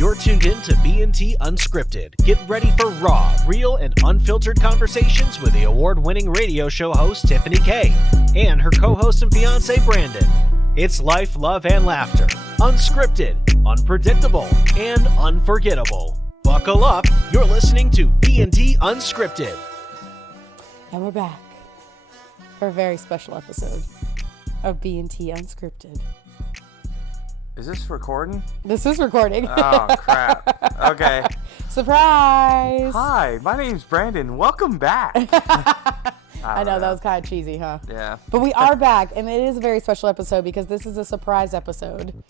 You're tuned in to B&T Unscripted. Get ready for raw, real, and unfiltered conversations with the award-winning radio show host Tiffany K and her co-host and fiance Brandon. It's life, love, and laughter. Unscripted, unpredictable, and unforgettable. Buckle up. You're listening to B&T Unscripted. And we're back for a very special episode of B&T Unscripted. Is this recording? This is recording. Oh, crap. Okay. Surprise! Hi, my name's Brandon. Welcome back. I know, that was kind of cheesy, huh? Yeah. But we are back, and it is a very special episode because this is a surprise episode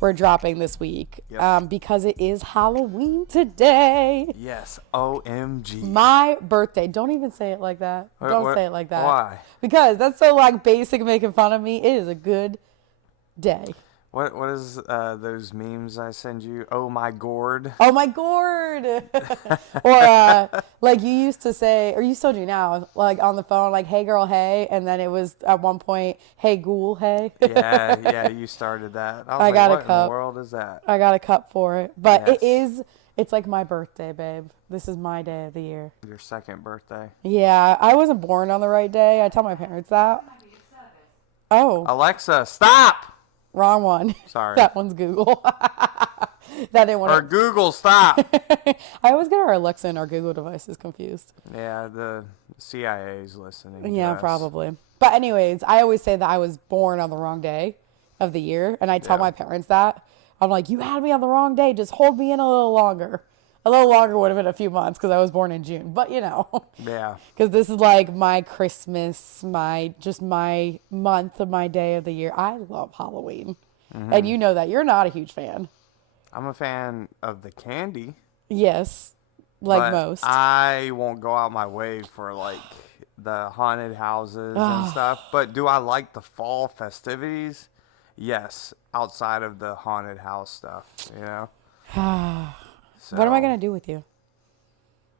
we're dropping this week. Yep. Because it is Halloween today. Yes. OMG. My birthday. Don't even say it like that. Don't say it like that. Why? Because that's so like basic making fun of me. It is a good day. What is those memes I send you? Oh my gourd. Oh my gourd. Or like you used to say, or you still do now, like on the phone, like, hey girl, hey. And then it was at one point, hey ghoul, hey. Yeah, you started that. I was like, got what a cup. in the world is that? I got a cup for it. But Yes. it's like my birthday, babe. This is my day of the year. Your second birthday. Yeah, I wasn't born on the right day. I tell my parents that. Oh, Alexa, stop! wrong one. Sorry. That one's Google. That didn't want Or Google, stop! I always get our Alexa and our Google devices confused. Yeah, the CIA's listening. Yeah, to us. probably. But anyways, I always say that I was born on the wrong day of the year. And I tell Yeah. my parents that. I'm like, you had me on the wrong day. Just hold me in a little longer. A little longer would have been a few months because I was born in June. But, you know. Yeah. Because this is like my Christmas, my month of my day of the year. I love Halloween. Mm-hmm. And you know that. You're not a huge fan. I'm a fan of the candy. Yes. Like but most. I won't go out my way for like the haunted houses and stuff. But do I like the fall festivities? Yes, outside of the haunted house stuff, you know. So, What am I going to do with you?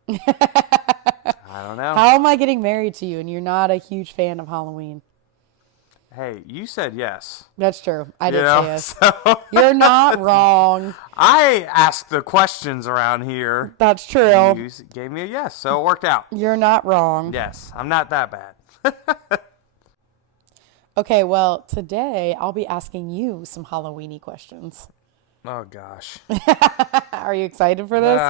I don't know. How am I getting married to you and you're not a huge fan of Halloween? Hey, you said yes. That's true. I did You know? say yes. So You're not wrong. I asked the questions around here. That's true. You gave me a yes, so it worked out. You're not wrong. Yes, I'm not that bad. Okay, well, today I'll be asking you some Halloween-y questions. Oh, gosh. Are you excited for this?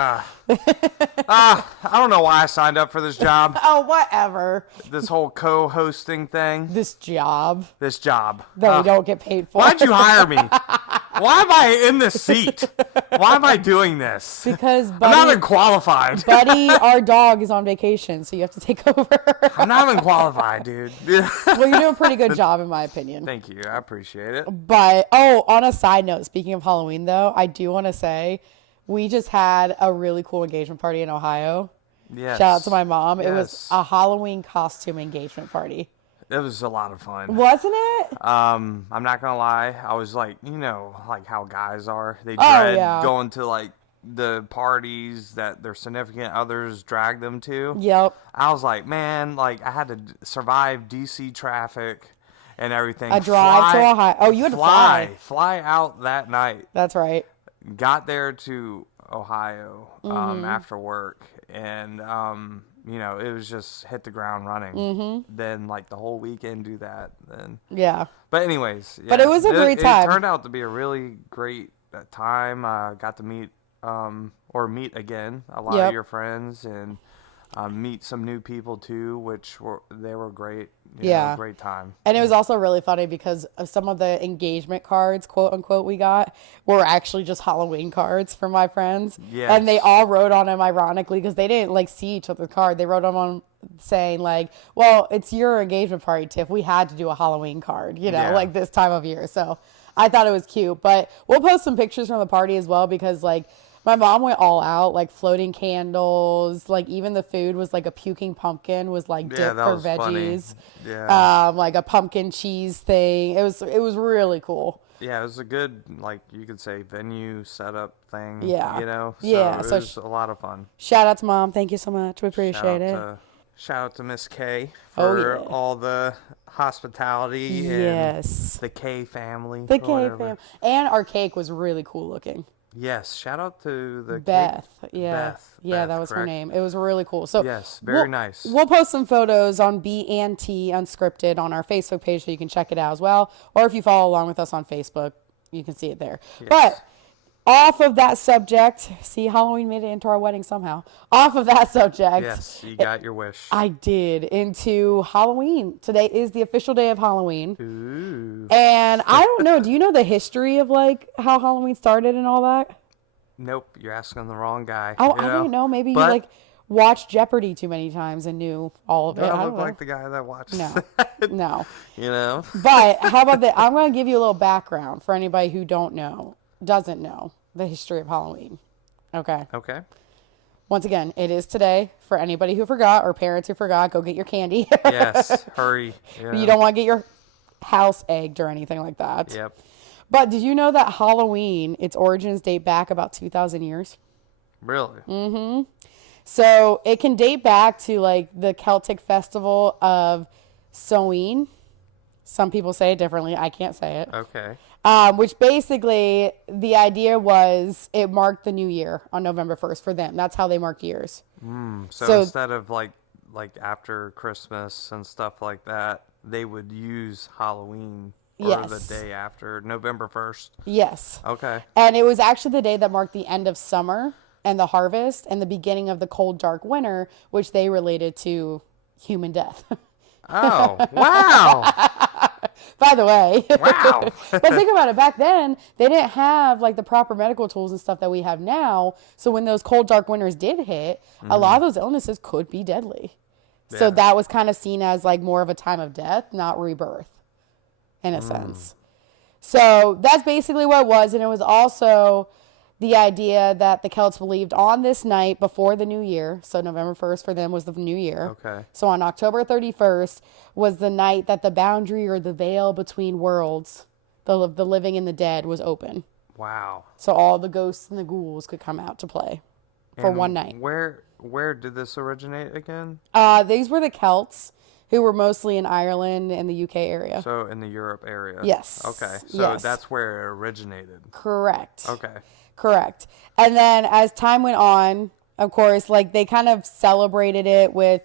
I don't know why I signed up for this job. Oh, whatever. This whole co-hosting thing. This job This job. that we don't get paid for. Why'd you hire me? Why am I in this seat? Why am I doing this? Because I'm not Buddy, even qualified. Buddy, our dog, is on vacation, so you have to take over. I'm not even qualified, dude. Well, you're doing a pretty good job, in my opinion. Thank you. I appreciate it. But, on a side note, speaking of Halloween, though, I do want to say we just had a really cool engagement party in Ohio. Yes. Shout out to my mom. It was Yes. a Halloween costume engagement party. It was a lot of fun. Wasn't it? I'm not gonna lie. I was like, you know, like how guys are. They dread yeah. going to like the parties that their significant others drag them to. Yep. I was like, man, like I had to survive DC traffic and everything. A drive to Ohio. Oh, you had to fly. Fly out that night. That's right. Got there to Ohio Mm-hmm. after work, and you know, it was just hit the ground running. Mm-hmm. Then like the whole weekend do that. Then, Yeah. but anyways, yeah, But it was a great time. It turned out to be a really great time. Got to meet meet again a lot Yep. of your friends and meet some new people too, which were great. You Yeah. know, great time. And it was also really funny because of some of the engagement cards, quote unquote, we got were actually just Halloween cards from my friends. Yes. And they all wrote on them ironically because they didn't like see each other's card. They wrote them on saying like, well, it's your engagement party, Tiff. We had to do a Halloween card, you know, Yeah. like this time of year. So I thought it was cute. But we'll post some pictures from the party as well because like my mom went all out, like floating candles, like even the food was like a puking pumpkin was like Yeah, dip that for was funny. veggies. Yeah. Like a pumpkin cheese thing. It was really cool. Yeah, it was a good, like you could say, venue setup thing. Yeah. You know? So Yeah, it so was a lot of fun. Shout out to Mom. Thank you so much. We appreciate it. Shout out to Miss K Oh, for yeah. all the hospitality Yes. and the K family. The or K whatever. fam. And our cake was really cool looking. Yes, shout out to the Beth. cake. Yeah. Beth. Yeah, Beth, that was her correct? name. It was really cool. So Yes, very nice. We'll post some photos on B&T Unscripted on our Facebook page so you can check it out as well. Or if you follow along with us on Facebook, you can see it there. Yes. But off of that subject, see, Halloween made it into our wedding somehow. Off of that subject. Yes, you got your wish. I did, into Halloween. Today is the official day of Halloween. Ooh. And I don't know, do you know the history of like how Halloween started and all that? Nope, you're asking the wrong guy. Oh, I don't know. Maybe you like watched Jeopardy too many times and knew all of it. I I look don't know. like the guy that watched No, that. no. You know? But how about that? I'm going to give you a little background for anybody who doesn't know the history of Halloween. Okay. Okay. Once again, it is today. For anybody who forgot or parents who forgot, go get your candy. Yes, hurry. Yeah. You don't want to get your house egged or anything like that. Yep. But did you know that Halloween, its origins date back about 2,000 years? Really? Mm-hmm. So it can date back to like the Celtic festival of Samhain. Some people say it differently. I can't say it. Okay. Which basically the idea was it marked the new year on November 1st for them. That's how they marked years. So instead of like after Christmas and stuff like that, they would use Halloween or the day after November 1st. Yes. Okay. And it was actually the day that marked the end of summer and the harvest and the beginning of the cold, dark winter, which they related to human death. Oh, wow. By the way. Wow. But think about it. Back then, they didn't have like the proper medical tools and stuff that we have now. So when those cold, dark winters did hit, a lot of those illnesses could be deadly. So Yeah. that was kind of seen as like more of a time of death, not rebirth in a sense. So that's basically what it was. And it was also the idea that the Celts believed on this night before the new year. So November 1st for them was the new year. Okay. So on October 31st was the night that the boundary or the veil between worlds, the living and the dead, was open. Wow. So all the ghosts and the ghouls could come out to play for And one night. Where did this originate again? These were the Celts who were mostly in Ireland and the UK area. So in the Europe area. Yes. Okay. So Yes. that's where it originated. Correct. Okay. Correct. And then as time went on, of course, like they kind of celebrated it with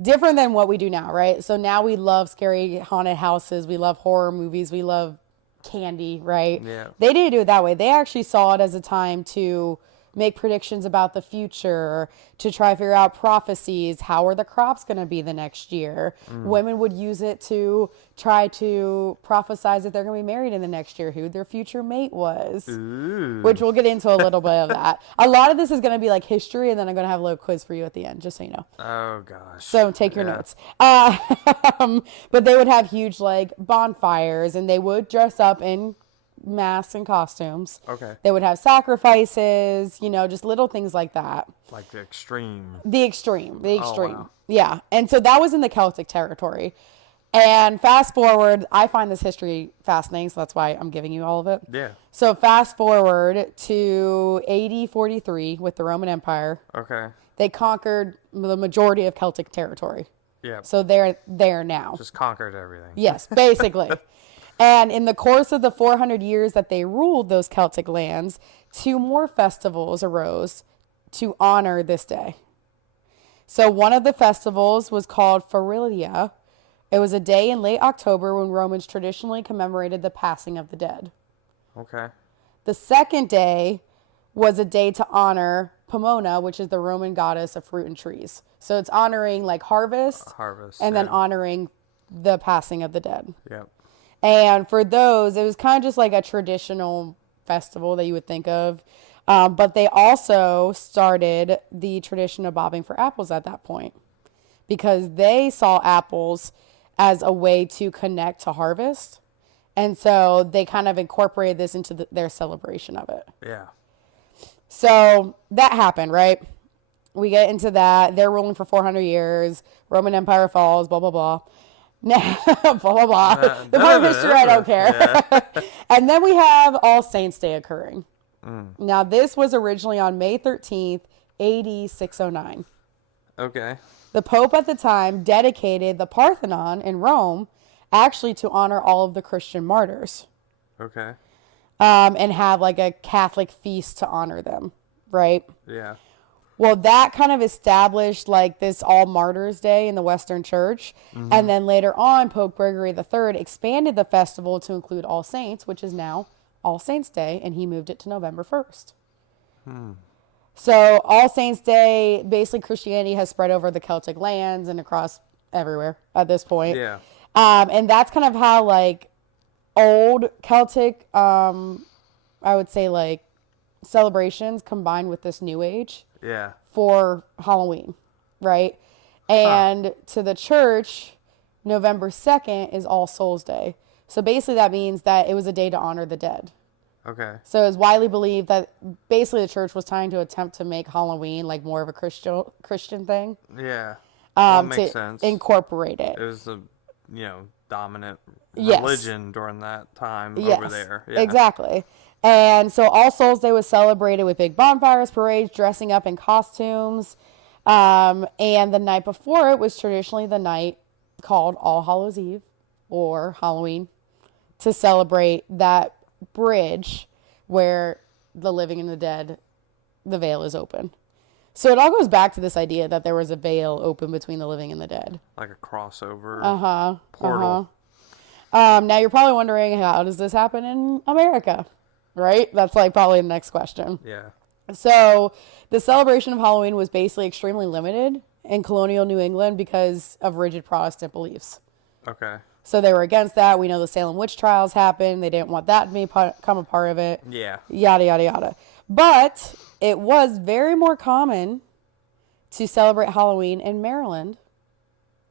different than what we do now, right? So now we love scary haunted houses. We love horror movies. We love candy, right? Yeah. They didn't do it that way. They actually saw it as a time to make predictions about the future, to try to figure out prophecies. How are the crops going to be the next year? Women would use it to try to prophesize that they're going to be married in the next year, who their future mate was, which we'll get into a little bit of that. A lot of this is going to be like history, and then I'm going to have a little quiz for you at the end, just so you know. Oh, gosh. So take your Yeah. notes. But they would have huge like bonfires, and they would dress up in masks and costumes. Okay. They would have sacrifices, just little things like that. Like the extreme. The extreme. wow. Yeah. And so that was in the Celtic territory. And fast forward, I find this history fascinating, so that's why I'm giving you all of it. Yeah. So fast forward to AD 43 with the Roman Empire. Okay. They conquered the majority of Celtic territory. Yeah. So they're there now. Just conquered everything. Yes, basically. And in the course of the 400 years that they ruled those Celtic lands, 2 more festivals arose to honor this day. So one of the festivals was called Ferilia. It was a day in late October when Romans traditionally commemorated the passing of the dead. Okay. The second day was a day to honor Pomona, which is the Roman goddess of fruit and trees. So it's honoring like harvest and then honoring the passing of the dead. Yep. And for those, it was kind of just like a traditional festival that you would think of. But they also started the tradition of bobbing for apples at that point because they saw apples as a way to connect to harvest. And so they kind of incorporated this into their celebration of it. Yeah. So that happened, right? We get into that. They're ruling for 400 years. Roman Empire falls, blah, blah, blah. Blah, blah, blah. The part of history, I don't care. Yeah. And then we have All Saints Day occurring. Now, this was originally on May 13th, AD 609. Okay. The Pope at the time dedicated the Parthenon in Rome actually to honor all of the Christian martyrs. Okay. and have like a Catholic feast to honor them, right? Yeah. Well, that kind of established like this All Martyrs Day in the Western Church. And then later on, Pope Gregory III expanded the festival to include All Saints, which is now All Saints Day, and he moved it to November 1st. So All Saints Day, basically Christianity has spread over the Celtic lands and across everywhere at this point. Yeah. And that's kind of how like old Celtic, I would say like celebrations combined with this new age Yeah. for Halloween, right? And to the church, November 2nd is All Souls Day. So basically that means that it was a day to honor the dead. Okay. So it's widely believed that basically the church was trying to attempt to make Halloween like more of a Christian thing. Yeah. That makes To sense. incorporate it. It was the, dominant Yes. religion during that time Yes, over there. Yeah. exactly. And so All Souls Day was celebrated with big bonfires, parades, dressing up in costumes. And the night before it was traditionally the night called All Hallows Eve or Halloween to celebrate that bridge where the living and the dead, the veil is open. So it all goes back to this idea that there was a veil open between the living and the dead. Like a crossover Uh-huh. portal. Now you're probably wondering, how does this happen in America? Right? That's like probably the next question. Yeah. So the celebration of Halloween was basically extremely limited in colonial New England because of rigid Protestant beliefs. Okay. So they were against that. We know the Salem witch trials happened. They didn't want that to become a part of it. Yeah. Yada, yada, yada. But it was very more common to celebrate Halloween in Maryland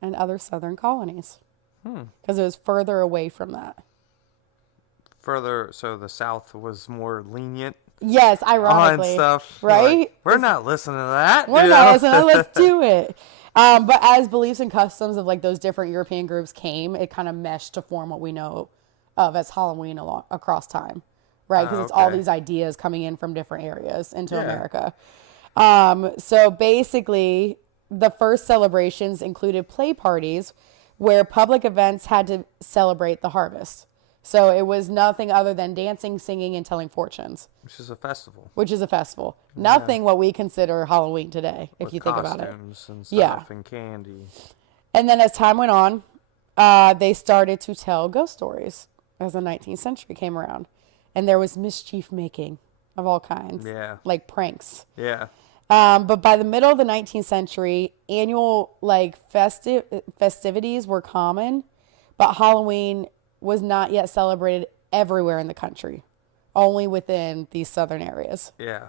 and other southern colonies. Because it was further away from that. Further, so the South was more lenient Yes, on ironically. stuff. Right? Like, we're not listening to that. We're not listening. Let's do it. But as beliefs and customs of like those different European groups came, it kind of meshed to form what we know of as Halloween across time, right? Because it's all okay. these ideas coming in from different areas into Yeah. America. So basically, the first celebrations included play parties where public events had to celebrate the harvest. So it was nothing other than dancing, singing, and telling fortunes. Which is a festival. Which is a festival. Nothing what we consider Halloween today, if With you think about it. costumes and stuff Yeah. and candy. And then as time went on, they started to tell ghost stories as the 19th century came around. And there was mischief making of all kinds. Yeah. Like pranks. Yeah. But by the middle of the 19th century, annual like festivities were common, but Halloween was not yet celebrated everywhere in the country, only within these southern areas. Yeah.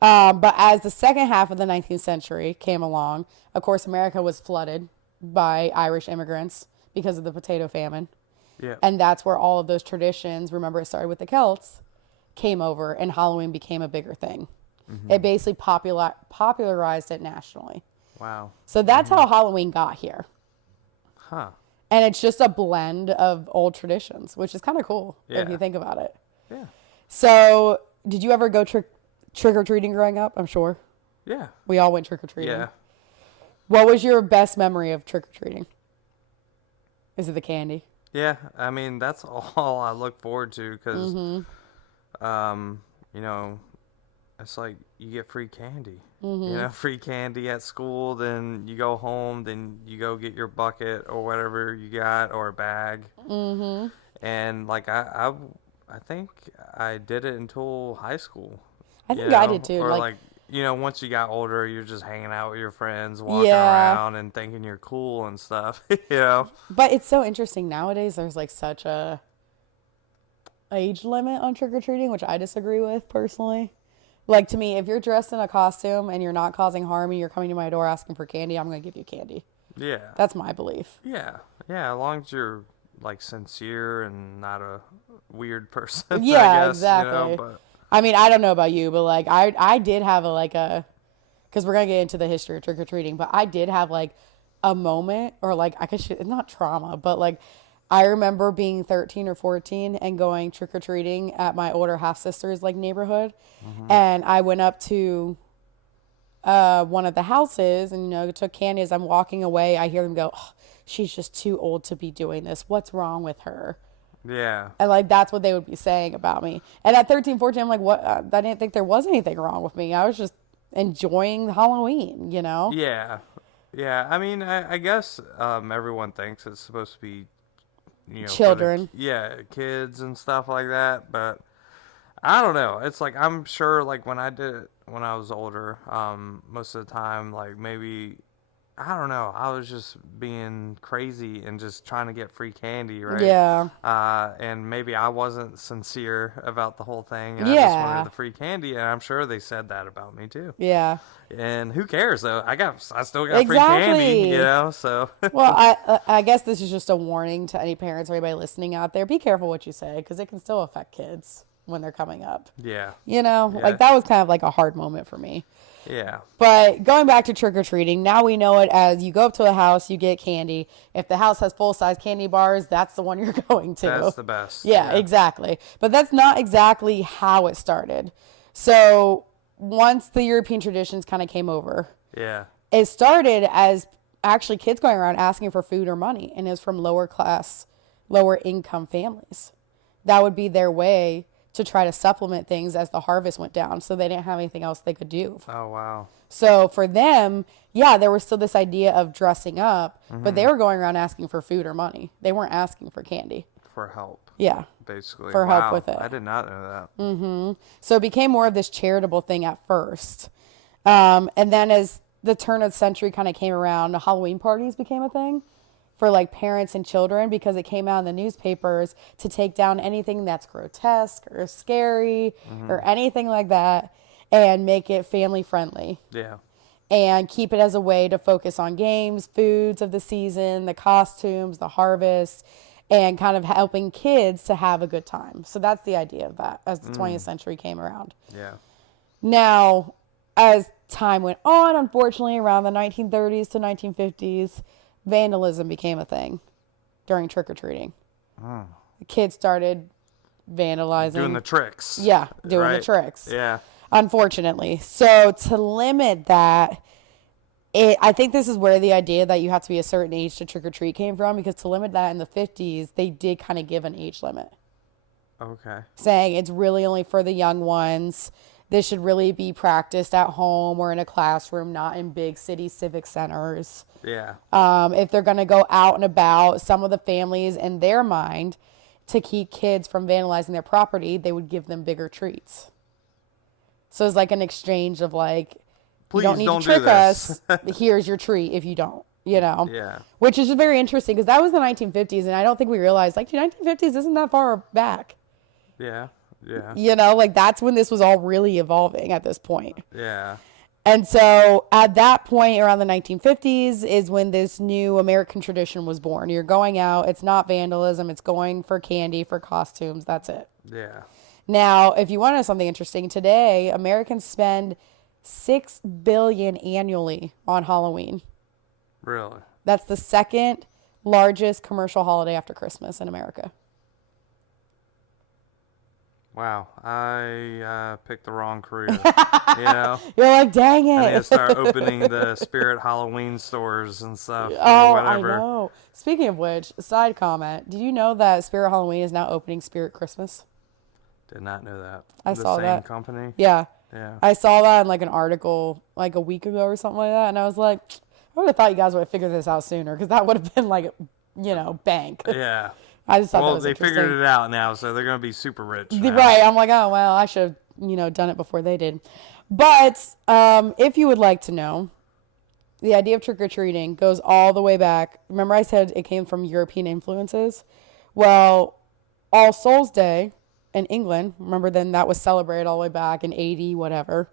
But as the second half of the 19th century came along, of course, America was flooded by Irish immigrants because of the potato famine. Yeah. And that's where all of those traditions, remember it started with the Celts, came over and Halloween became a bigger thing. It basically popularized it nationally. Wow. So that's how Halloween got here. Huh. And it's just a blend of old traditions, which is kind of cool if Yeah. you think about it. Yeah. So did you ever go trick-or-treating growing up? I'm sure. Yeah. We all went trick-or-treating. Yeah. What was your best memory of trick-or-treating? Is it the candy? Yeah. I mean, that's all I look forward to because, it's like you get free candy. Free candy at school. Then you go home. Then you go get your bucket or whatever you got or a bag. And like I think I did it until high school. I think I did too. Or Like, once you got older, you're just hanging out with your friends, walking Yeah. around and thinking you're cool and stuff. but it's so interesting nowadays. There's like such a age limit on trick-or-treating, which I disagree with personally. Like to me, if you're dressed in a costume and you're not causing harm and you're coming to my door asking for candy, I'm going to give you candy. Yeah. That's my belief. Yeah. Yeah. As long as you're like sincere and not a weird person. Yeah, I guess, exactly. But I mean, I don't know about you, but like I did have because we're going to get into the history of trick-or-treating, but I did have like a moment or like it's not trauma, but like I remember being 13 or 14 and going trick-or-treating at my older half-sister's like neighborhood. And I went up to one of the houses and, took candy. As I'm walking away, I hear them go, oh, she's just too old to be doing this. What's wrong with her? Yeah. And, like, that's what they would be saying about me. And at 13, 14, I'm like, what? I didn't think there was anything wrong with me. I was just enjoying Halloween, you know? Yeah. Yeah. I mean, I guess everyone thinks it's supposed to be, for the Children. kids and stuff like that, but I don't know. It's like I'm sure like when I did it when I was older, most of the time like maybe I don't know. I was just being crazy and just trying to get free candy, right? Yeah. And maybe I wasn't sincere about the whole thing, and I just wanted the free candy, and I'm sure they said that about me too. Yeah. And who cares though? I still got free candy, So. Well, I guess this is just a warning to any parents or anybody listening out there. Be careful what you say because it can still affect kids when they're coming up. Yeah. Like that was kind of like a hard moment for me. Yeah. But going back to trick-or-treating, now we know it as you go up to a house, you get candy. If the house has full-size candy bars, that's the one you're going to. That's the best. Yeah, exactly. But that's not exactly how it started. So once the European traditions kind of came over, it started as actually kids going around asking for food or money, and it was from lower class, lower income families. That would be their way to try to supplement things as the harvest went down, so they didn't have anything else they could do. Oh, wow. So for them, there was still this idea of dressing up, but they were going around asking for food or money. They weren't asking for candy. For help. Yeah. Basically. For help with it. I did not know that. Mm-hmm. So it became more of this charitable thing at first. And then as the turn of the century kind of came around, the Halloween parties became a thing for like parents and children because it came out in the newspapers to take down anything that's grotesque or scary or anything like that and make it family friendly. Yeah. And keep it as a way to focus on games, foods of the season, the costumes, the harvest, and kind of helping kids to have a good time. So that's the idea of that as the 20th century came around. Yeah. Now, as time went on, unfortunately, around the 1930s to 1950s, vandalism became a thing during trick-or-treating. Oh. The kids started vandalizing. Doing the tricks. Yeah, doing the tricks. Yeah. Unfortunately. So to limit that, I think this is where the idea that you have to be a certain age to trick-or-treat came from, because to limit that in the 50s, they did kind of give an age limit. Okay. Saying it's really only for the young ones. This should really be practiced at home or in a classroom, not in big city civic centers. Yeah. If they're going to go out and about, some of the families, in their mind, to keep kids from vandalizing their property, they would give them bigger treats. So it's like an exchange of like, please you don't need to trick us. Here's your treat if you don't, Yeah. Which is just very interesting because that was the 1950s, and I don't think we realized like the 1950s isn't that far back. Yeah. Yeah. Like that's when this was all really evolving at this point. Yeah. And so at that point around the 1950s is when this new American tradition was born. You're going out. It's not vandalism. It's going for candy, for costumes. That's it. Yeah. Now, if you want to know something interesting, today Americans spend $6 billion annually on Halloween. Really? That's the second largest commercial holiday after Christmas in America. Wow, I picked the wrong career. You're like, dang it. I need to start opening the Spirit Halloween stores and stuff. Oh, or whatever. I know. Speaking of which, side comment, did you know that Spirit Halloween is now opening Spirit Christmas? Did not know that. I saw that. The same company? Yeah. Yeah. I saw that in like an article like a week ago or something like that, and I was like, I would have thought you guys would have figured this out sooner, because that would have been like, bank. Yeah. I just thought that was they interesting. figured it out now, so they're going to be super rich now. Right. I'm like, oh, well, I should have, done it before they did. But if you would like to know, the idea of trick-or-treating goes all the way back. Remember I said it came from European influences? Well, All Souls Day in England, remember then that was celebrated all the way back in 80, whatever.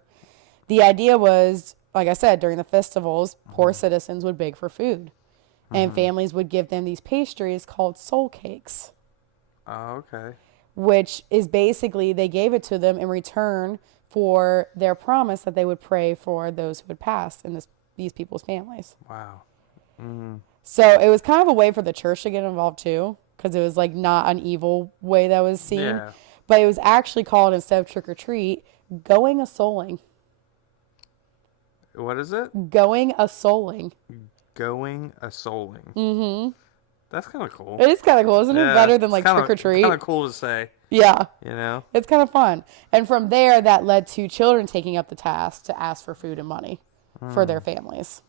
The idea was, like I said, during the festivals, poor citizens would beg for food. And families would give them these pastries called soul cakes. Oh, okay. Which is basically, they gave it to them in return for their promise that they would pray for those who had passed in these people's families. Wow. Mm-hmm. So it was kind of a way for the church to get involved too, because it was like not an evil way that was seen. Yeah. But it was actually called, instead of trick or treat, going a souling. What is it? Going a souling. Going a souling. Mm-hmm. That's kind of cool. It is kind of cool. Isn't it better than like trick or treat? Kind of cool to say. Yeah. You know? It's kind of fun. And from there, that led to children taking up the task to ask for food and money for their families.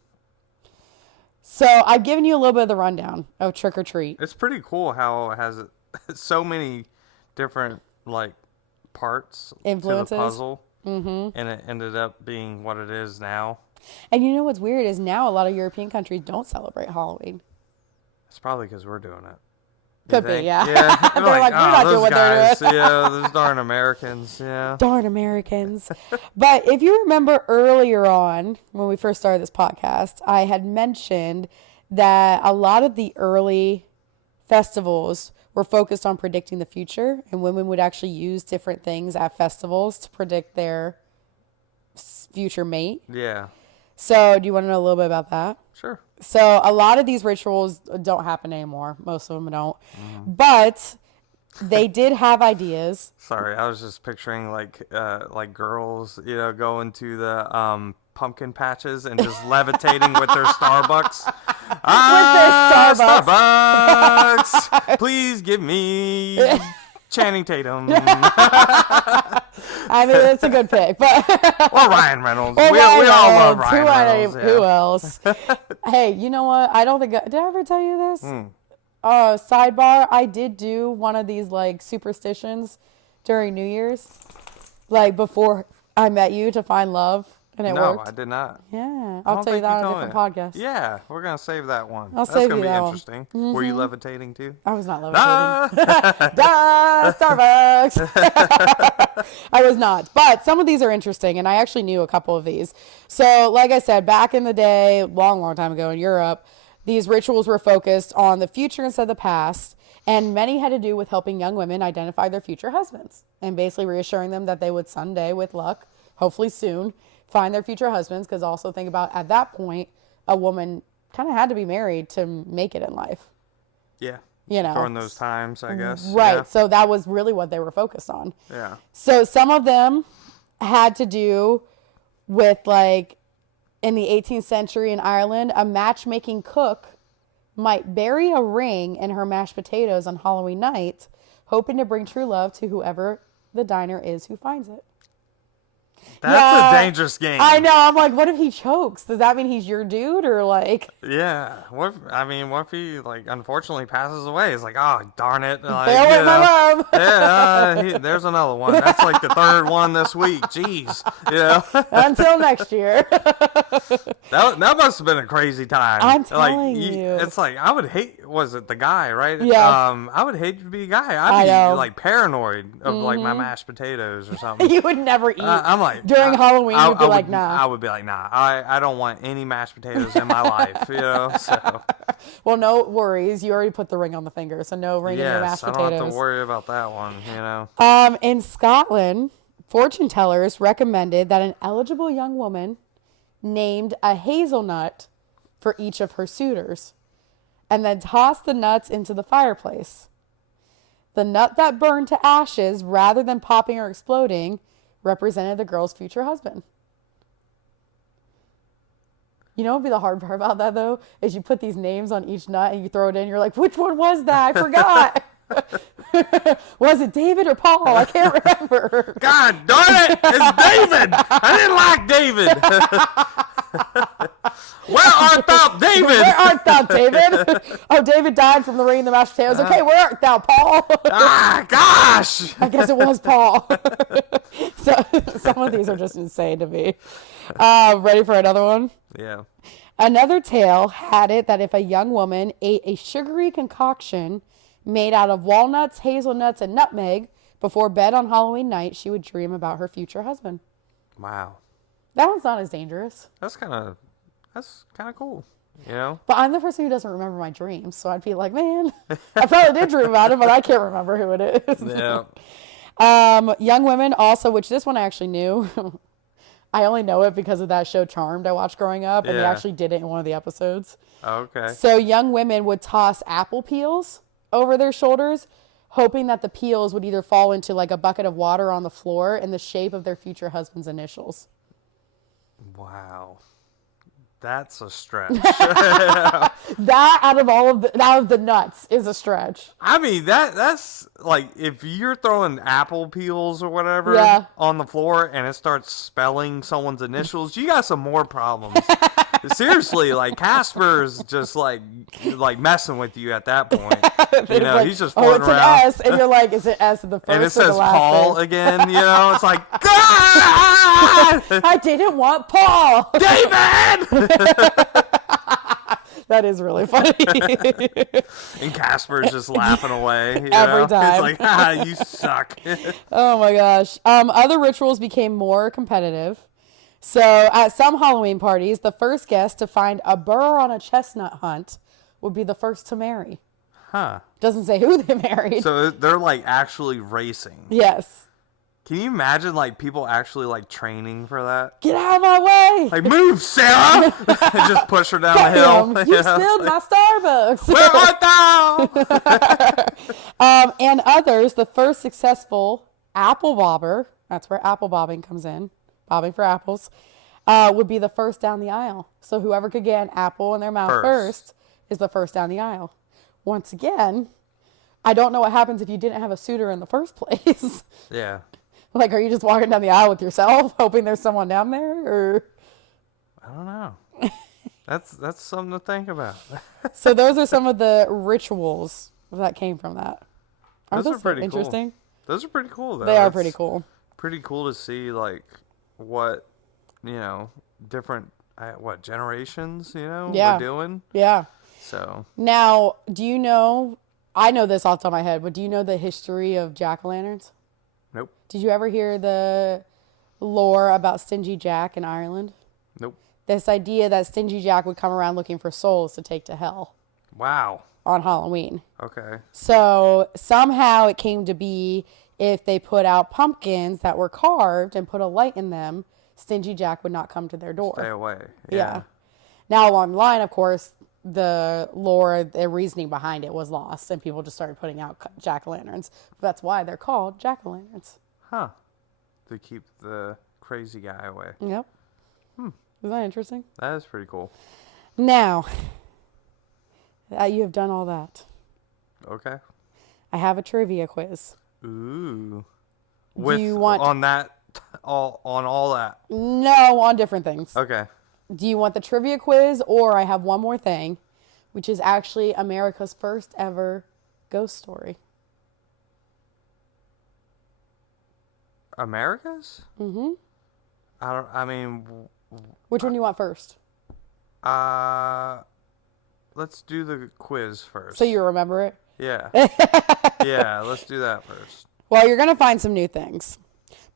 So I've given you a little bit of the rundown of trick or treat. It's pretty cool how it has so many different like parts Influences. to the puzzle, and it ended up being what it is now. And you know what's weird is now a lot of European countries don't celebrate Halloween. It's probably because we're doing it. Could be, yeah. Yeah. They're like, we're not doing what they're doing. Yeah, those darn Americans. Yeah. Darn Americans. But if you remember earlier on, when we first started this podcast, I had mentioned that a lot of the early festivals were focused on predicting the future, and women would actually use different things at festivals to predict their future mate. Yeah. So do you want to know a little bit about that? Sure. So a lot of these rituals don't happen anymore. Most of them don't. But they did have ideas. Sorry, I was just picturing like girls, going to the pumpkin patches and just levitating with their Starbucks. Starbucks, please give me Channing Tatum. I mean, it's a good pick, but or Ryan Reynolds. We all love Ryan Reynolds. Who else? Hey, you know what? I don't think did I ever tell you this? Sidebar: I did do one of these like superstitions during New Year's, like before I met you to find love, and it worked. No, I did not. Yeah, I'll tell you that on a different podcast. Yeah, we're gonna save that one. That's gonna be be that interesting. One. Were you levitating too? I was not levitating. Starbucks. I was not. But some of these are interesting, and I actually knew a couple of these. So, like I said, back in the day, long time ago in Europe, these rituals were focused on the future instead of the past, and many had to do with helping young women identify their future husbands and basically reassuring them that they would someday, with luck, hopefully soon, find their future husbands. Because also think about, at that point, a woman kind of had to be married to make it in life. Yeah. During those times, I guess. Right. Yeah. So that was really what they were focused on. Yeah. So some of them had to do with, like, in the 18th century in Ireland, a matchmaking cook might bury a ring in her mashed potatoes on Halloween night, hoping to bring true love to whoever the diner is who finds it. That's a dangerous game. I know. I'm like, what if he chokes? Does that mean he's your dude, or like? Yeah. What if he like unfortunately passes away? It's like, oh darn it! Like, Bail with my love. Yeah. There's another one. That's like the third one this week. Jeez. Yeah. Until next year. That must have been a crazy time. I'm telling you. It's like I would hate. Was it the guy? Right. Yeah. I would hate to be a guy. I'd be know. like paranoid of like my mashed potatoes or something. You would never eat. I'm like. During Halloween, you'd be like, nah. I would be like, nah. I don't want any mashed potatoes in my life, So. Well, no worries. You already put the ring on the finger, so no ring in your mashed potatoes. I don't have to worry about that one, In Scotland, fortune tellers recommended that an eligible young woman named a hazelnut for each of her suitors and then toss the nuts into the fireplace. The nut that burned to ashes rather than popping or exploding represented the girl's future husband. You know what would be the hard part about that, though? Is you put these names on each nut and you throw it in. You're like, which one was that? I forgot. Was it David or Paul? I can't remember. God darn it! It's David! I didn't like David! Where art thou, David? Where art thou, David? Oh, David died from the ring in the mashed potatoes. Okay, where art thou, Paul? Gosh! I guess it was Paul. So some of these are just insane to me. Ready for another one? Yeah. Another tale had it that if a young woman ate a sugary concoction made out of walnuts, hazelnuts, and nutmeg before bed on Halloween night, she would dream about her future husband. Wow. That one's not as dangerous. That's kind of cool, But I'm the person who doesn't remember my dreams, so I'd be like, man, I probably did dream about it, but I can't remember who it is. Yeah. Young women also, which this one I actually knew. I only know it because of that show Charmed I watched growing up, and they actually did it in one of the episodes. Okay. So young women would toss apple peels over their shoulders, hoping that the peels would either fall into like a bucket of water on the floor in the shape of their future husband's initials. Wow. That's a stretch. That out of the nuts is a stretch. I mean, that's like if you're throwing apple peels or whatever Yeah. on the floor and it starts spelling someone's initials, you got some more problems. Seriously, like Casper's just like messing with you at that point. You know, like, he's just oh, floating it's around. an S, and you're like, is it S in the first And it or says the last Paul name? again, you know? It's like, God! I didn't want Paul. David! That is really funny. And Casper's just laughing away. You Every know? time. It's like, you suck. Oh my gosh. Other rituals became more competitive. So at some Halloween parties, the first guest to find a burr on a chestnut hunt would be the first to marry. Huh. Doesn't say who they married. So they're like actually racing. Yes. Can you imagine like people actually like training for that? Get out of my way. Like, move, Sarah! And just push her down the hill. Damn, you spilled my Starbucks. Where art thou? And others, the first successful apple bobber, that's where apple bobbing comes in, bobbing for apples, would be the first down the aisle. So whoever could get an apple in their mouth first is the first down the aisle. Once again, I don't know what happens if you didn't have a suitor in the first place. Yeah. Like, are you just walking down the aisle with yourself, hoping there's someone down there, or? I don't know. That's something to think about. So those are some of the rituals that came from that. Aren't Those are those pretty interesting? cool. Those are pretty cool, though. They are pretty cool. Pretty cool to see, like, what, you know, different, generations, you know, Yeah. were doing. Yeah. So. Now, do you know, I know this off the top of my head, but do you know the history of jack-o'-lanterns? Nope. Did you ever hear the lore about Stingy Jack in Ireland? Nope. This idea that Stingy Jack would come around looking for souls to take to hell Wow. on Halloween. Okay. So somehow it came to be if they put out pumpkins that were carved and put a light in them, Stingy Jack would not come to their door. Stay away. Yeah. Now along the line, of course, the lore, the reasoning behind it was lost, and people just started putting out jack-o'-lanterns. That's why they're called jack-o'-lanterns. Huh. To keep the crazy guy away. Yep. Isn't that interesting? That is pretty cool. Now, that you have done all that, Okay. I have a trivia quiz. Ooh. you want- on that on all that? No, on different things. Okay. Do you want the trivia quiz, or I have one more thing, which is actually America's first ever ghost story. America's? Mm-hmm. Which one do you want first? Let's do the quiz first. So you remember it? Yeah. Yeah, let's do that first. Well, you're going to find some new things.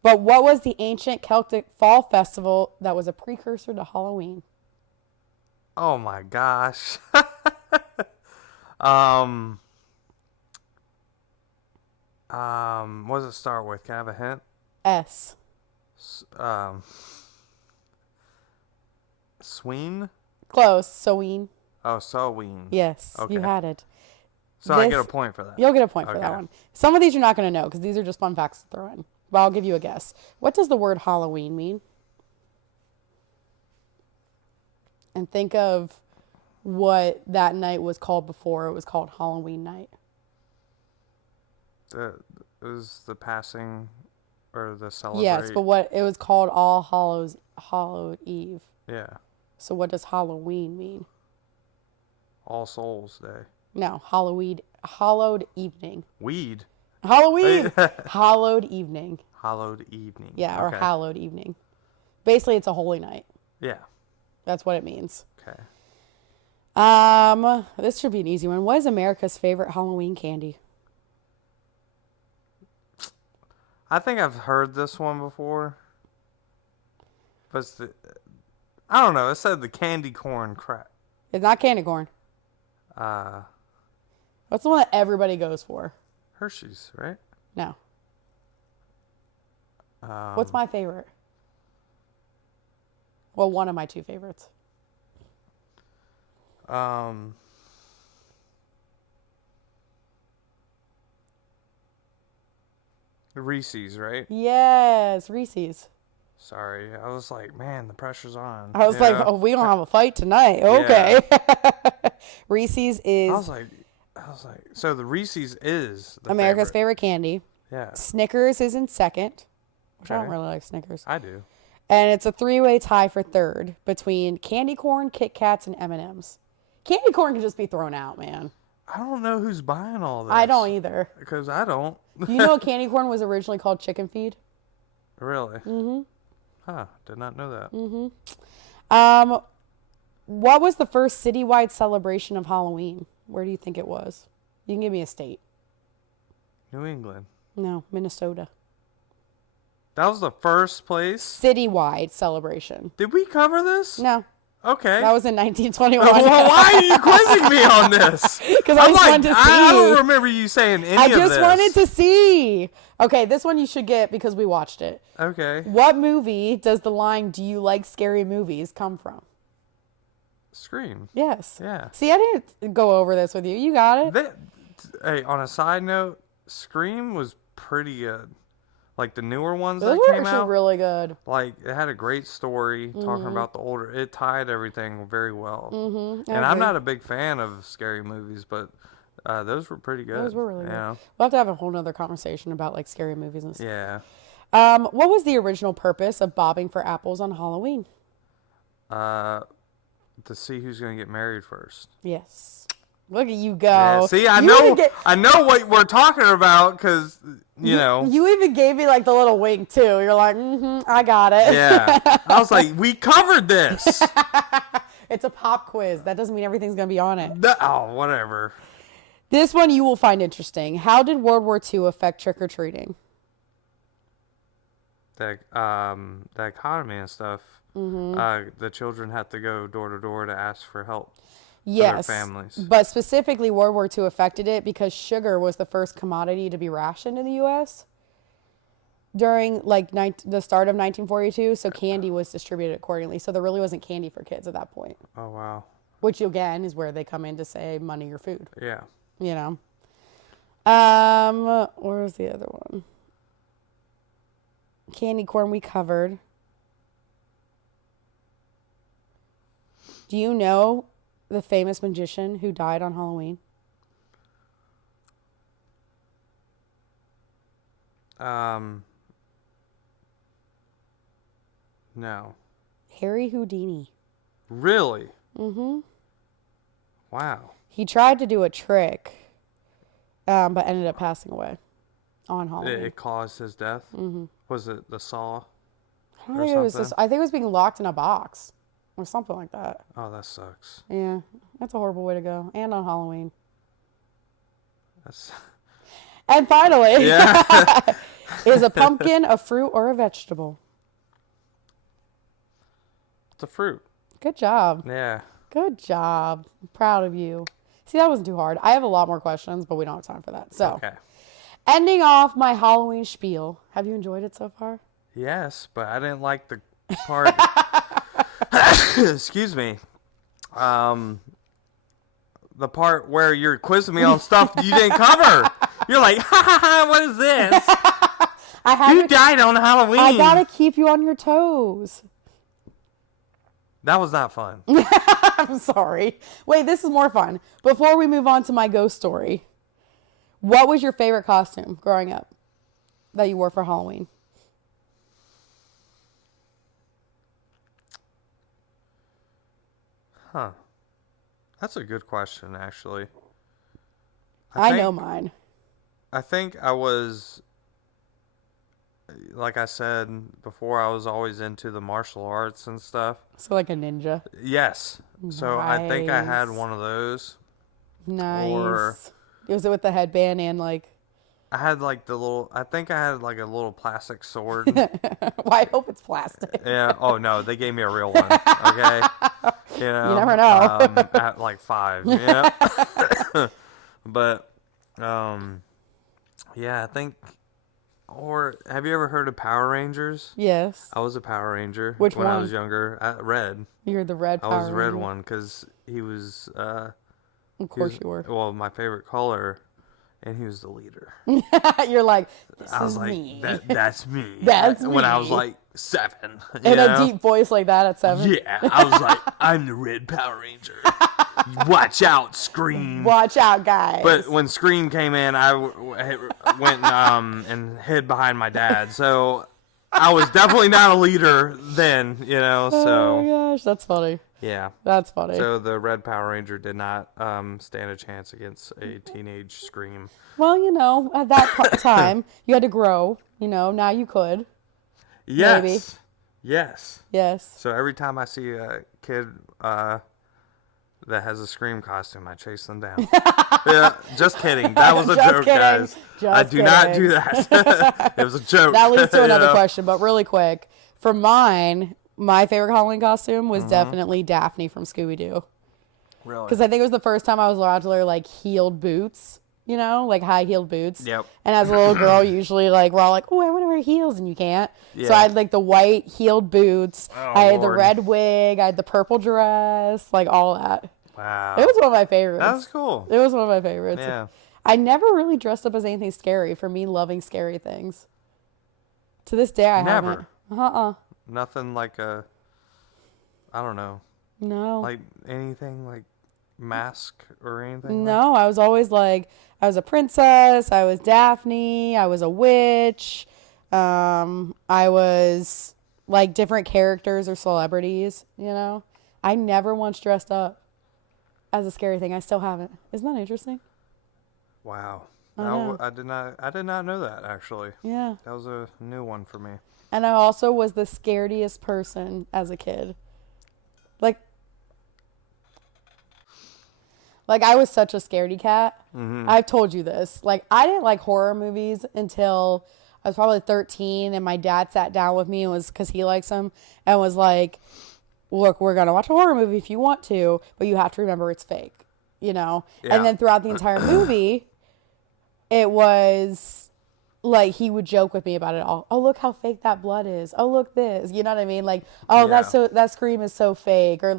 But what was the ancient Celtic fall festival that was a precursor to Halloween? Oh my gosh. What does it start with? Can I have a hint? S. Sween? Close. Soween. Oh, Soween. Yes, Okay. you had it. So I get a point for that. You'll get a point for that Okay. one. Some of these you're not going to know because these are just fun facts to throw in. But I'll give you a guess. What does the word Halloween mean? And think of what that night was called before it was called Halloween night. It was the passing or the celebrate. Yes, but what it was called Hallowed Eve. Yeah. So what does Halloween mean? All Souls Day. No, hallowed evening. Weed. Halloween. Hallowed evening. Hallowed evening. Yeah, Okay. or hallowed evening. Basically, it's a holy night. Yeah. That's what it means. Okay. This should be an easy one. What is America's favorite Halloween candy? I think I've heard this one before. But it's I don't know. It said the candy corn crap. It's not candy corn. What's the one that everybody goes for? Hershey's, right? No. What's my favorite? Well, one of my two favorites. Reese's, right? Yes, Reese's. Sorry. I was like, man, the pressure's on. I was like, oh, we don't have a fight tonight. Okay. Yeah. Reese's is I was like, so the Reese's is the America's favorite candy. Yeah. Snickers is in second, which I don't Okay. really like Snickers. I do. And it's a 3-way tie for third between candy corn, Kit Kats, and M&Ms. Candy corn can just be thrown out, man. I don't know who's buying all this. I don't either. Because I don't. You know candy corn was originally called chicken feed? Really? Mm-hmm. Huh. Did not know that. Mm-hmm. What was the first citywide celebration of Halloween? Where do you think it was? You can give me a state. New England. No, Minnesota. That was the first place? Citywide celebration. Did we cover this? No. Okay. That was in 1921. Well, why are you quizzing me on this? Because I just wanted to see. I don't remember you saying any of this. I just wanted to see. Okay, this one you should get because we watched it. Okay. What movie does the line, "Do you like scary movies," come from? Scream. Yes. Yeah. See, I didn't go over this with you. You got it. Hey, on a side note, Scream was pretty good. Like the newer ones Those that were came actually out. really good. Like it had a great story talking about the older. It tied everything very well. Mm-hmm. And I'm not a big fan of scary movies, but those were pretty good. Those were really good. Yeah. We'll have to have a whole nother conversation about like scary movies and stuff. Yeah. What was the original purpose of bobbing for apples on Halloween? To see who's gonna get married first. Yes. Look at you go. Yeah, see, I know what we're talking about because you know. You even gave me like the little wink too. You're like, I got it. Yeah. I was like, we covered this. It's a pop quiz. That doesn't mean everything's gonna be on it. Oh, whatever. This one you will find interesting. How did World War II affect trick or treating? The economy and stuff. The children had to go door to door to ask for help. Yes, for their families. But specifically World War II affected it because sugar was the first commodity to be rationed in the U.S. during like the start of 1942. So candy was distributed accordingly. So there really wasn't candy for kids at that point. Oh, wow. Which again is where they come in to say money your food. Yeah. You know. Where's the other one? Candy corn we covered. Do you know the famous magician who died on Halloween? No. Harry Houdini. Really? Mm-hmm. Wow. He tried to do a trick, but ended up passing away on Halloween. It caused his death? Mm-hmm. Was it the saw? I think it was I think it was being locked in a box or something like that. Oh, that sucks. Yeah, that's a horrible way to go. And on Halloween. And finally, Yeah. is a pumpkin a fruit or a vegetable? It's a fruit. Good job. Yeah. Good job. I'm proud of you. See, that wasn't too hard. I have a lot more questions, but we don't have time for that. So, Okay. ending off my Halloween spiel. Have you enjoyed it so far? Yes, but I didn't like the part. Excuse me. The part where you're quizzing me on stuff you didn't cover. You're like, ha ha ha, what is this? Who died on Halloween? I gotta keep you on your toes. That was not fun. I'm sorry. Wait, this is more fun. Before we move on to my ghost story, what was your favorite costume growing up that you wore for Halloween? Huh. That's a good question, actually. I know mine. I think I was, like I said before, I was always into the martial arts and stuff. So like a ninja. Yes. So I think I had Nice. one of those. Nice. Or- Was it with the headband and like... I had like I think I had like a little plastic sword. Well, I hope it's plastic. Yeah. Oh no, they gave me a real one. Okay. You know. You never know. At like 5. Yeah. But, yeah, I think. Or have you ever heard of Power Rangers? Yes. I was a Power Ranger Which when I one? was younger. Red. You're the red I Power was the red Ranger. one because he was. Of course you were. Well, my favorite color, and he was the leader. You're like, this I was is like, me. that's me. That's When I me. was like 7. In a deep voice like that at 7. Yeah, I was like, I'm the Red Power Ranger. Watch out, Scream. Watch out, guys. But when Scream came in, I went and hid behind my dad. So I was definitely not a leader then, so. Oh my gosh, that's funny. Yeah. That's funny. So the Red Power Ranger did not stand a chance against a teenage Scream. Well, at that time, you had to grow. Now you could. Yes. Maybe. Yes. So every time I see a kid that has a Scream costume, I chase them down. Yeah, just kidding. That was a joke, guys. I do not do that. It was a joke. That leads to another question, but really quick. For mine, my favorite Halloween costume was definitely Daphne from Scooby-Doo. Really? Because I think it was the first time I was allowed to wear, heeled boots. High-heeled boots. Yep. And as a little girl, usually, we're all like, oh, I want to wear heels, and you can't. Yeah. So I had, the white heeled boots. Oh, I had Lord. the red wig. I had the purple dress. All that. Wow. It was one of my favorites. That was cool. It was one of my favorites. Yeah. I never really dressed up as anything scary for me loving scary things. To this day, I haven't. Never. Nothing like a, I don't know. No. Like anything like mask or anything? No, I was always I was a princess, I was Daphne, I was a witch, I was different characters or celebrities, I never once dressed up as a scary thing. I still haven't. Isn't that interesting? Wow. I did not know that, actually. Yeah. That was a new one for me. And I also was the scariest person as a kid. I was such a scaredy cat. Mm-hmm. I've told you this. I didn't like horror movies until I was probably 13, and my dad sat down with me and because he likes them, and was like, look, we're going to watch a horror movie if you want to, but you have to remember it's fake, Yeah. And then throughout the entire movie, it was he would joke with me about it all. Oh, look how fake that blood is. Oh, look this. You know what I mean? That scream is so fake. Or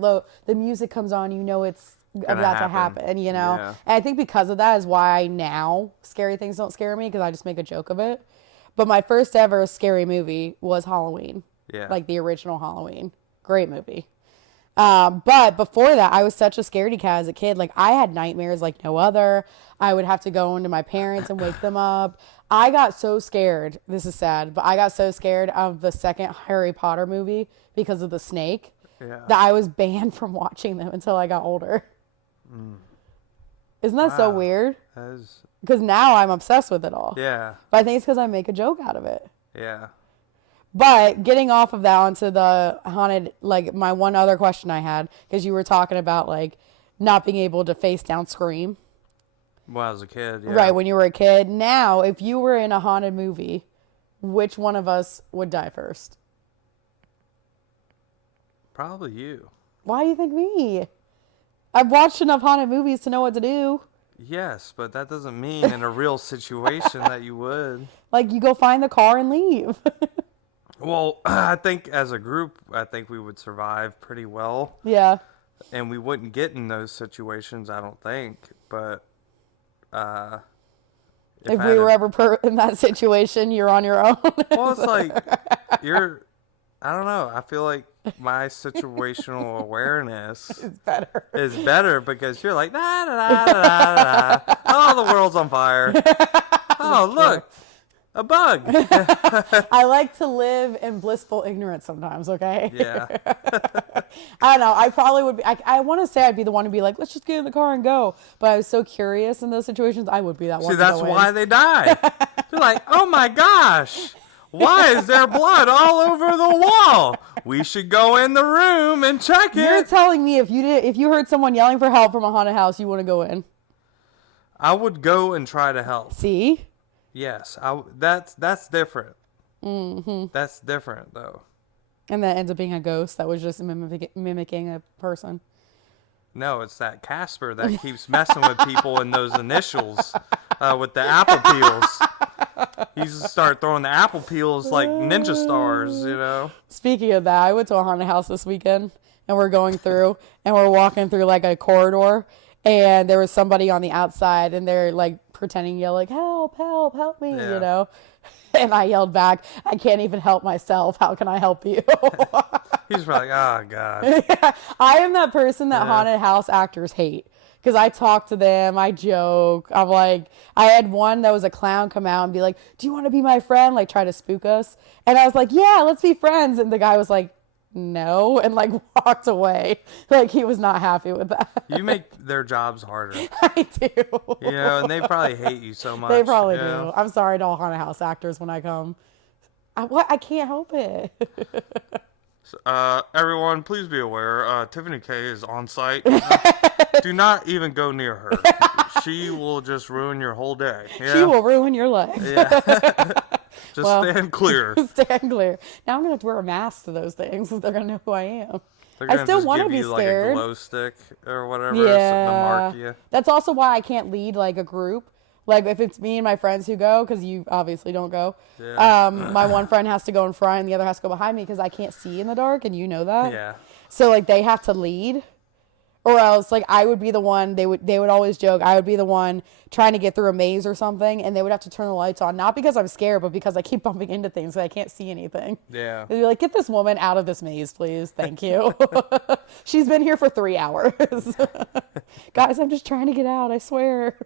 the music comes on, it's about to happen, Yeah. And I think because of that is why now scary things don't scare me, because I just make a joke of it. But my first ever scary movie was Halloween. Yeah. The original Halloween. Great movie. But before that, I was such a scaredy cat as a kid. I had nightmares like no other. I would have to go into my parents and wake them up. I got so scared. This is sad, but I got so scared of the second Harry Potter movie because of the snake that I was banned from watching them until I got older. Isn't that so weird? Because now I'm obsessed with it all. Yeah. But I think it's because I make a joke out of it. Yeah. But getting off of that onto the haunted, my one other question I had, because you were talking about, not being able to face down scream. When I was a kid, yeah. Right, when you were a kid. Now, if you were in a haunted movie, which one of us would die first? Probably you. Why do you think me? I've watched enough haunted movies to know what to do. Yes, but that doesn't mean in a real situation that you would. You go find the car and leave. Well, I think as a group, we would survive pretty well. Yeah. And we wouldn't get in those situations, I don't think. But if we were ever in that situation, you're on your own. Well, it's I don't know. I feel like my situational awareness is better because you're like, da, da, da, da, da, da. Oh, the world's on fire. Oh, look, a bug. I like to live in blissful ignorance sometimes, okay? Yeah. I don't know. I probably would be. I want to say I'd be the one to be like, let's just get in the car and go. But I was so curious in those situations, I would be that one. See, that's why they die. They're like, oh my gosh. Why is there blood all over the wall? We should go in the room and check it. You're telling me if you heard someone yelling for help from a haunted house, you wouldn't go in? I would go and try to help. See? Yes, that's different. Mm-hmm. That's different, though. And that ends up being a ghost that was just mimicking a person. No, it's that Casper that keeps messing with people in those initials with the apple peels. He used to start throwing the apple peels like ninja stars, Speaking of that, I went to a haunted house this weekend, and we're going through, and we're walking through a corridor, and there was somebody on the outside, and they're pretending to yell help, help, help me, And I yelled back, I can't even help myself. How can I help you? He's probably like, oh, God. Yeah, I am that person that haunted house actors hate. Because I talk to them, I joke. I'm like, I had one that was a clown come out and be like, do you want to be my friend? Like, try to spook us. And I was like, yeah, let's be friends. And the guy was like, no, and like walked away. Like, he was not happy with that. You make their jobs harder. I do. You know, and they probably hate you so much. They probably you do. know? I'm sorry to all haunted house actors when I come. I can't help it. Everyone, please be aware, Tiffany K is on site. Do not even go near her. She will just ruin your whole day. Yeah? She will ruin your life. Yeah. Just stand clear. Stand clear. Now I'm going to have to wear a mask to those things. They're going to know who I am. They're I gonna still just want to give be you scared. like a glow stick or whatever to mark you. That's also why I can't lead like a group. Like if it's me and my friends who go, because you obviously don't go. Yeah. My one friend has to go in front and the other has to go behind me because I can't see in the dark, and you know that. Yeah. So like they have to lead, or else like I would be the one. They would always joke I would be the one trying to get through a maze or something, and they would have to turn the lights on, not because I'm scared, but because I keep bumping into things so I can't see anything. Yeah. They'd be like, get this woman out of this maze, please. Thank you. She's been here for 3 hours. Guys, I'm just trying to get out, I swear.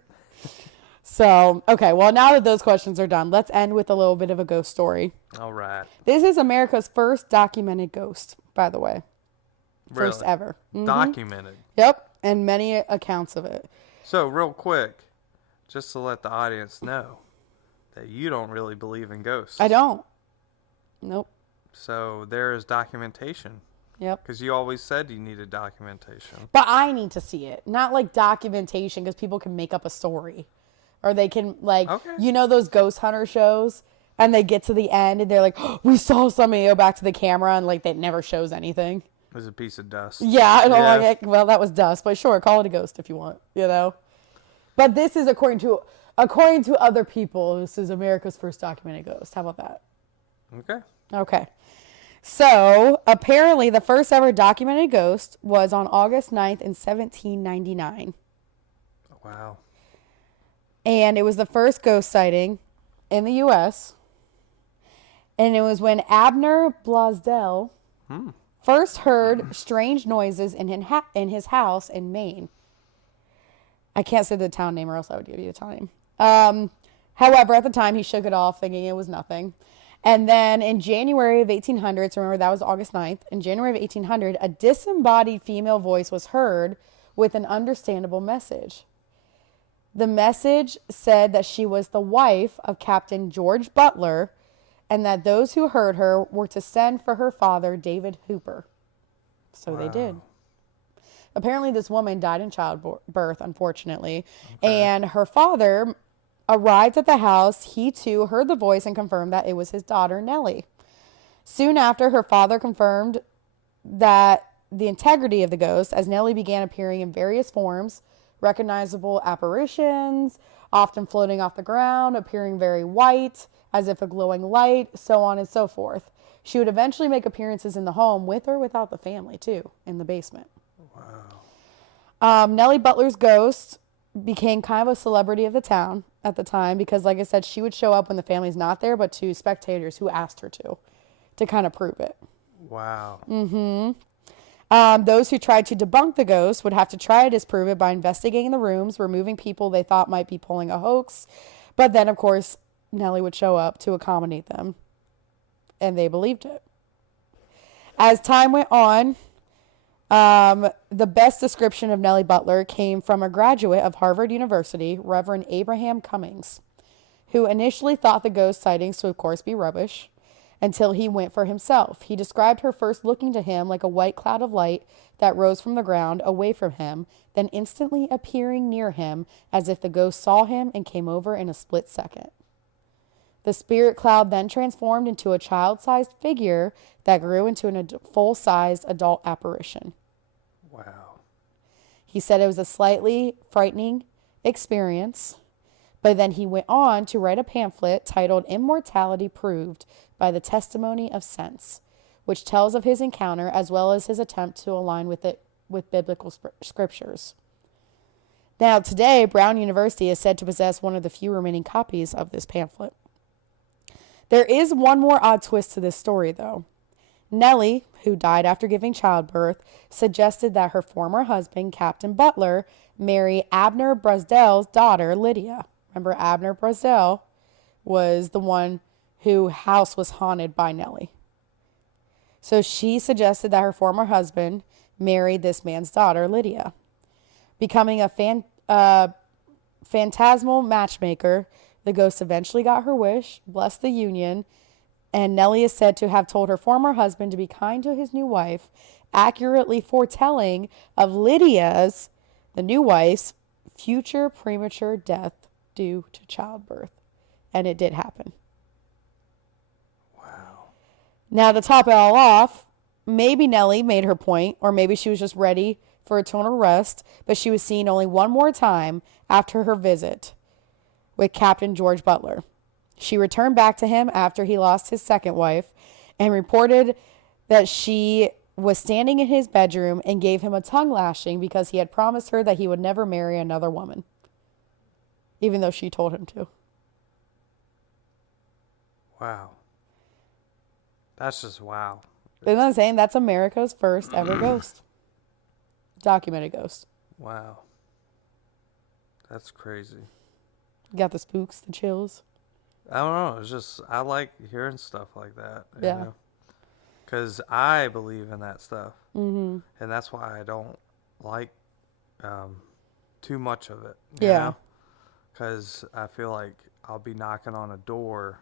So, okay, well, now that those questions are done, let's end with a little bit of a ghost story. All right. This is America's first documented ghost, by the way. Really? First ever. Mm-hmm. Documented. Yep, and many accounts of it. So, real quick, just to let the audience know that you don't really believe in ghosts. I don't. Nope. So, there is documentation. Yep. Because you always said you needed documentation. But I need to see it. Not like documentation because people can make up a story. Or they can, like, you know those ghost hunter shows? And they get to the end and they're like, oh, we saw somebody, go back to the camera, and, like, that never shows anything. It was a piece of dust. Yeah, and I'm like, well, that was dust. But sure, call it a ghost if you want, you know? But this is according to other people, this is America's first documented ghost. How about that? Okay. Okay. So, apparently, the first ever documented ghost was on August 9th in 1799. Wow. And it was the first ghost sighting in the U.S. And it was when Abner Blaisdell first heard strange noises in his house in Maine. I can't say the town name or else I would give you the town name. However, at the time, he shook it off thinking it was nothing. And then in January of 1800, so remember that was August 9th, in January of 1800, a disembodied female voice was heard with an understandable message. The message said that she was the wife of Captain George Butler and that those who heard her were to send for her father, David Hooper. So they did. Apparently, this woman died in childbirth, unfortunately, and her father arrived at the house. He, too, heard the voice and confirmed that it was his daughter, Nellie. Soon after, her father confirmed that the integrity of the ghost as Nellie began appearing in various forms, recognizable apparitions, often floating off the ground, appearing very white, as if a glowing light, so on and so forth. She would eventually make appearances in the home with or without the family, too, in the basement. Wow. Nellie Butler's ghost became kind of a celebrity of the town at the time because, like I said, she would show up when the family's not there, but to spectators who asked her to kind of prove it. Wow. Mm-hmm. Those who tried to debunk the ghost would have to try to disprove it by investigating the rooms, removing people they thought might be pulling a hoax. But then, of course, Nellie would show up to accommodate them, and they believed it. As time went on, the best description of Nellie Butler came from a graduate of Harvard University, Reverend Abraham Cummings, who initially thought the ghost sightings to, of course, be rubbish, until he went for himself. He described her first looking to him like a white cloud of light that rose from the ground away from him, then instantly appearing near him as if the ghost saw him and came over in a split second. The spirit cloud then transformed into a child-sized figure that grew into a full-sized adult apparition. Wow. He said it was a slightly frightening experience, but then he went on to write a pamphlet titled Immortality Proved by the Testimony of Sense, which tells of his encounter as well as his attempt to align with it with biblical scriptures. Now, today, Brown University is said to possess one of the few remaining copies of this pamphlet. There is one more odd twist to this story, though. Nellie, who died after giving childbirth, suggested that her former husband, Captain Butler, marry Abner Brasdell's daughter, Lydia. Remember, Abner Brasdell was the one whose house was haunted by Nellie. So she suggested that her former husband married this man's daughter, Lydia. Becoming a phantasmal matchmaker, the ghost eventually got her wish, blessed the union, and Nellie is said to have told her former husband to be kind to his new wife, accurately foretelling of Lydia's, the new wife's, future premature death due to childbirth. And it did happen. Wow. Now, to top it all off, maybe Nellie made her point, or maybe she was just ready for eternal rest, but she was seen only one more time after her visit with Captain George Butler. She returned back to him after he lost his second wife and reported that she was standing in his bedroom and gave him a tongue lashing because he had promised her that he would never marry another woman, even though she told him to. Wow. That's just wow. Isn't that insane? That's America's first ever ghost. Documented ghost. Wow. That's crazy. You got the spooks, the chills. I don't know. It's just, I like hearing stuff like that. Yeah. Because I believe in that stuff. Mm-hmm. And that's why I don't like too much of it. Yeah. Because I feel like I'll be knocking on a door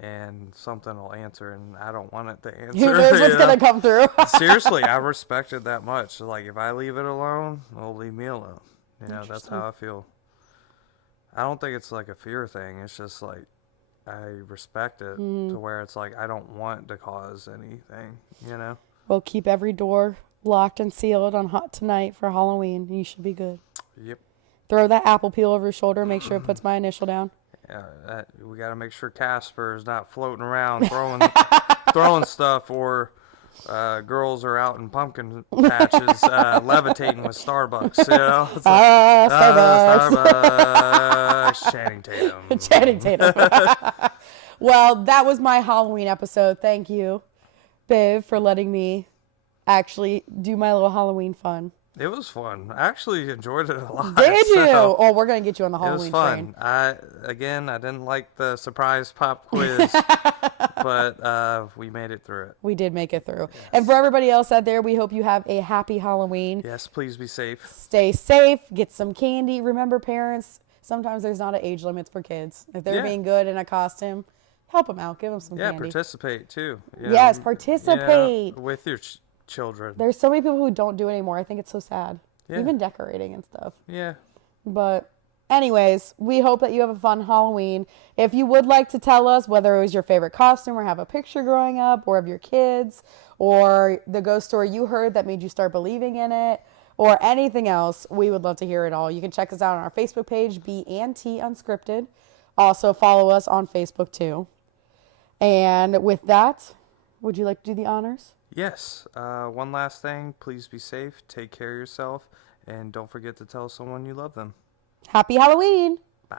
and something will answer and I don't want it to answer. Who knows what's going to come through? Seriously, I respect it that much. Like, if I leave it alone, it'll leave me alone. That's how I feel. I don't think it's like a fear thing. It's just like I respect it to where it's like I don't want to cause anything, We'll keep every door locked and sealed on tonight for Halloween. You should be good. Yep. Throw that apple peel over your shoulder. Make sure it puts my initial down. Yeah, we got to make sure Casper is not floating around throwing stuff, or girls are out in pumpkin patches levitating with Starbucks. Starbucks. Channing Tatum. Channing Tatum. Well, that was my Halloween episode. Thank you, Biv, for letting me actually do my little Halloween fun. It was fun. I actually enjoyed it a lot. Did you? Oh, we're going to get you on the Halloween train. It was fun. I didn't like the surprise pop quiz, but we made it through it. We did make it through. Yes. And for everybody else out there, we hope you have a happy Halloween. Yes, please be safe. Stay safe. Get some candy. Remember, parents, sometimes there's not an age limit for kids. If they're being good in a costume, help them out. Give them some candy. Yeah, participate too. Yes, participate. With your children. There's so many people who don't do it anymore. I think it's so sad. Yeah. Even decorating and stuff. Yeah. But anyways, we hope that you have a fun Halloween. If you would like to tell us whether it was your favorite costume or have a picture growing up or of your kids or the ghost story you heard that made you start believing in it or anything else, we would love to hear it all. You can check us out on our Facebook page, B&T Unscripted. Also follow us on Facebook too. And with that, would you like to do the honors? Yes. One last thing. Please be safe. Take care of yourself. And don't forget to tell someone you love them. Happy Halloween. Bye.